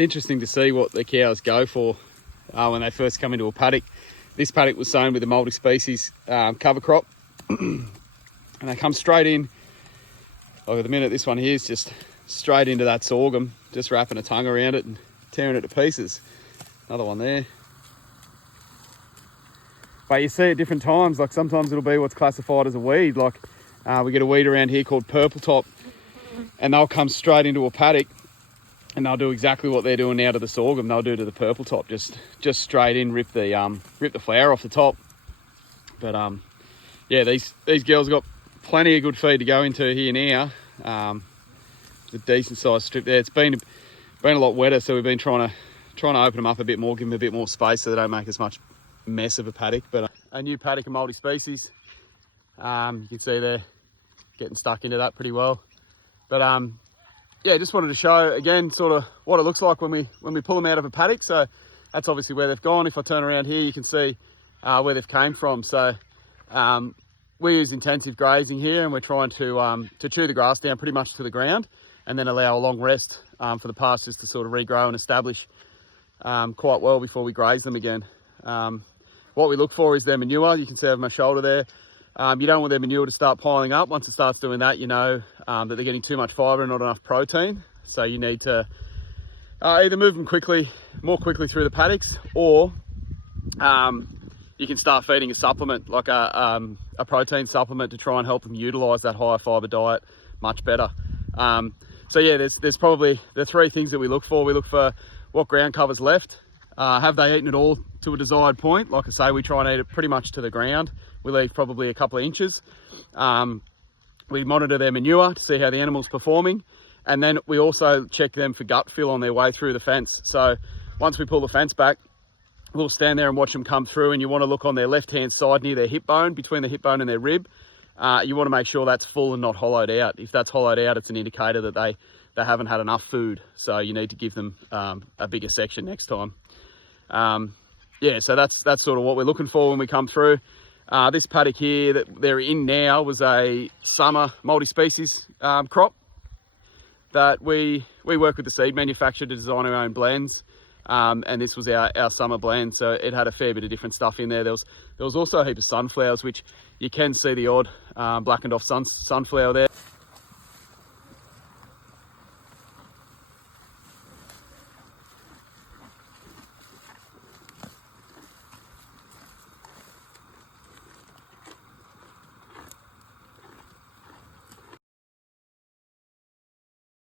interesting to see what the cows go for when they first come into a paddock. This paddock was sown with a multi-species cover crop, and they come straight in. Like at the minute, this one here is just straight into that sorghum, just wrapping a tongue around it and tearing it to pieces. Another one there. But you see at different times, like sometimes it'll be what's classified as a weed. Like we get a weed around here called purple top, and they'll come straight into a paddock and they'll do exactly what they're doing now to the sorghum. They'll do to the purple top, just straight in, rip the flower off the top. But yeah, these girls got plenty of good feed to go into here now. A decent sized strip there. It's been a lot wetter, so we've been trying to open them up a bit more, give them a bit more space so they don't make as much mess of a paddock. But a new paddock of multi-species. You can see they're getting stuck into that pretty well. But yeah, just wanted to show again sort of what it looks like when we pull them out of a paddock. So that's obviously where they've gone. If I turn around here, you can see where they've came from. So we use intensive grazing here, and we're trying to chew the grass down pretty much to the ground, and then allow a long rest for the pastures to sort of regrow and establish quite well before we graze them again. What we look for is their manure. You can see over my shoulder there. You don't want their manure to start piling up. Once it starts doing that, you know that they're getting too much fibre and not enough protein. So you need to either move them more quickly through the paddocks, or you can start feeding a supplement, like a protein supplement, to try and help them utilise that higher fibre diet much better. So yeah, there's probably the three things that we look for. We look for what ground cover's left. Have they eaten it all to a desired point? Like I say, we try and eat it pretty much to the ground. We leave probably a couple of inches. We monitor their manure to see how the animal's performing. And then we also check them for gut fill on their way through the fence. So once we pull the fence back, we'll stand there and watch them come through, and you want to look on their left-hand side near their hip bone, between the hip bone and their rib. You want to make sure that's full and not hollowed out. If that's hollowed out, it's an indicator that they haven't had enough food. So you need to give them a bigger section next time. Yeah, so that's sort of what we're looking for when we come through. This paddock here that they're in now was a summer multi-species crop that we work with the seed manufacturer to design our own blends. And this was our summer blend, so it had a fair bit of different stuff in there. There was also a heap of sunflowers, which you can see the odd blackened off sunflower there.